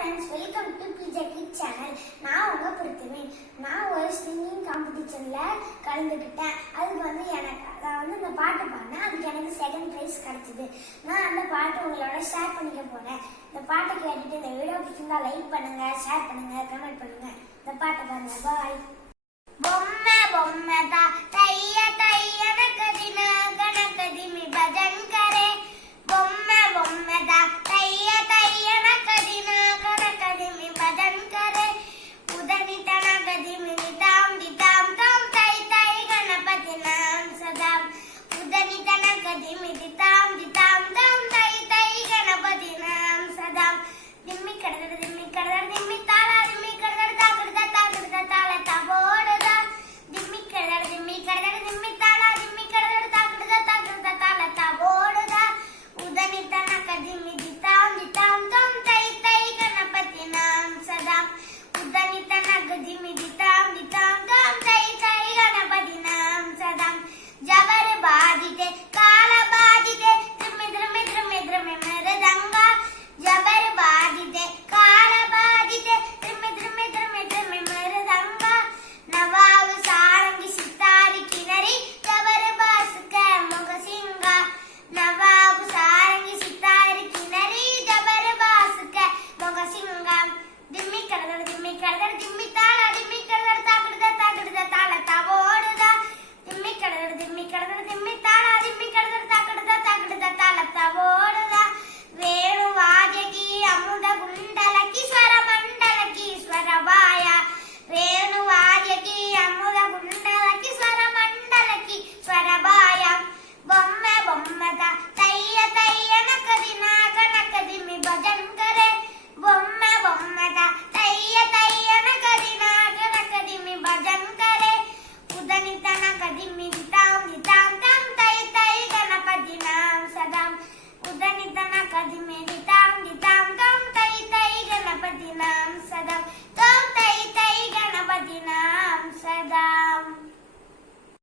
friends, welcome to PJ Kids channel. நான் உங்க பிருத்திவி. நான் ஒரு சிங்கிங் காம்படிஷன்ல கலந்துக்கிட்டேன். அதுக்கு நான் இந்த பாட்டு பாடினேன். அதுக்கு எனக்கு செகண்ட் பிரைஸ் கிடைச்சது. நான் அந்த பாட்டு உங்களோட ஷேர் பண்ணிக்க போறேன். இந்த பாட்டை கேட்டுட்டு இந்த வீடியோ பிடிச்சிருந்தா லைக் பண்ணுங்க, ஷேர் பண்ணுங்க, கமெண்ட் பண்ணுங்க. இந்த பாட்டை பாருங்க. பாய். பொம்மை பொம்மை தா தைய தைய நக்கதி நகனக்கதி மி பஜன்